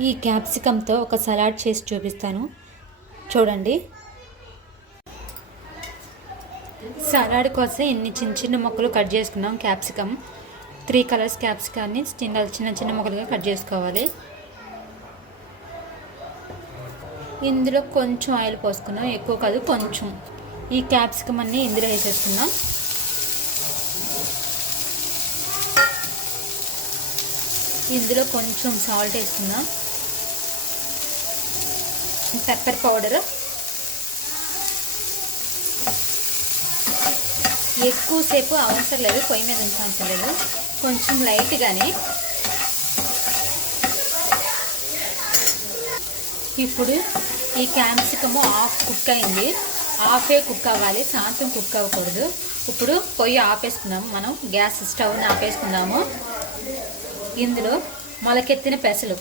ఈ క్యాప్సికమ్తో ఒక సలాడ్ చేసి చూపిస్తాను చూడండి. సలాడ్ కోసం ఇన్ని చిన్న చిన్న ముక్కలు కట్ చేసుకున్నాం. క్యాప్సికమ్ 3 కలర్స్ క్యాప్సికాన్ని చిన్న చిన్న ముక్కలుగా కట్ చేసుకోవాలి. ఇందులో కొంచెం ఆయిల్ పోసుకున్నాం, ఎక్కువ కాదు కొంచెం. ఈ క్యాప్సికమ్ అన్నీ ఇందులో వేసేసుకున్నాం. ఇందులో కొంచెం సాల్ట్ వేసుకుందాం, పెప్పర్ పౌడర్. ఎక్కువసేపు అవసరం లేదు, పొయ్యి మీద ఉంచవసరం లేదు, కొంచెం లైట్గానే. ఇప్పుడు ఈ క్యాప్సికము హాఫ్ కుక్ అయింది, హాఫే కుక్ అవ్వాలి, శాంతం కుక్ అవ్వకూడదు. ఇప్పుడు పొయ్యి ఆపేసుకుందాము, మనం గ్యాస్ స్టవ్ని ఆపేసుకుందాము. ఇందులో మొలకెత్తిన పెసలు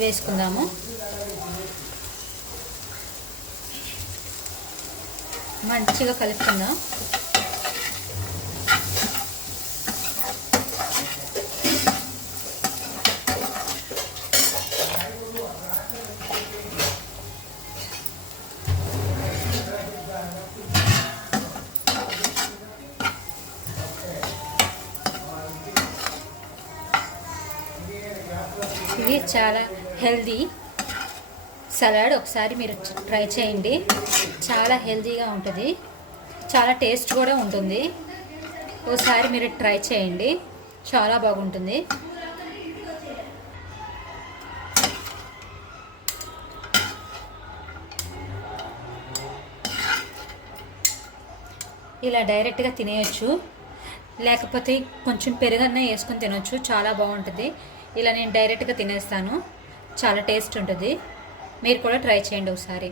వేసుకుందాము. మంచిగా కలుపుకుందాం. ఇది చాలా హెల్దీ సలాడ్, ఒకసారి మీరు ట్రై చేయండి. చాలా హెల్దీగా ఉంటుంది, చాలా టేస్ట్ కూడా ఉంటుంది. ఒకసారి మీరు ట్రై చేయండి, చాలా బాగుంటుంది. ఇలా డైరెక్ట్గా తినేయచ్చు, లేకపోతే కొంచెం పెరుగన్న వేసుకొని తినొచ్చు, చాలా బాగుంటుంది. ఇలా నేను డైరెక్ట్గా తినేస్తాను, చాలా టేస్ట్ ఉంటుంది. మీరు కూడా ట్రై చేయండి ఒకసారి.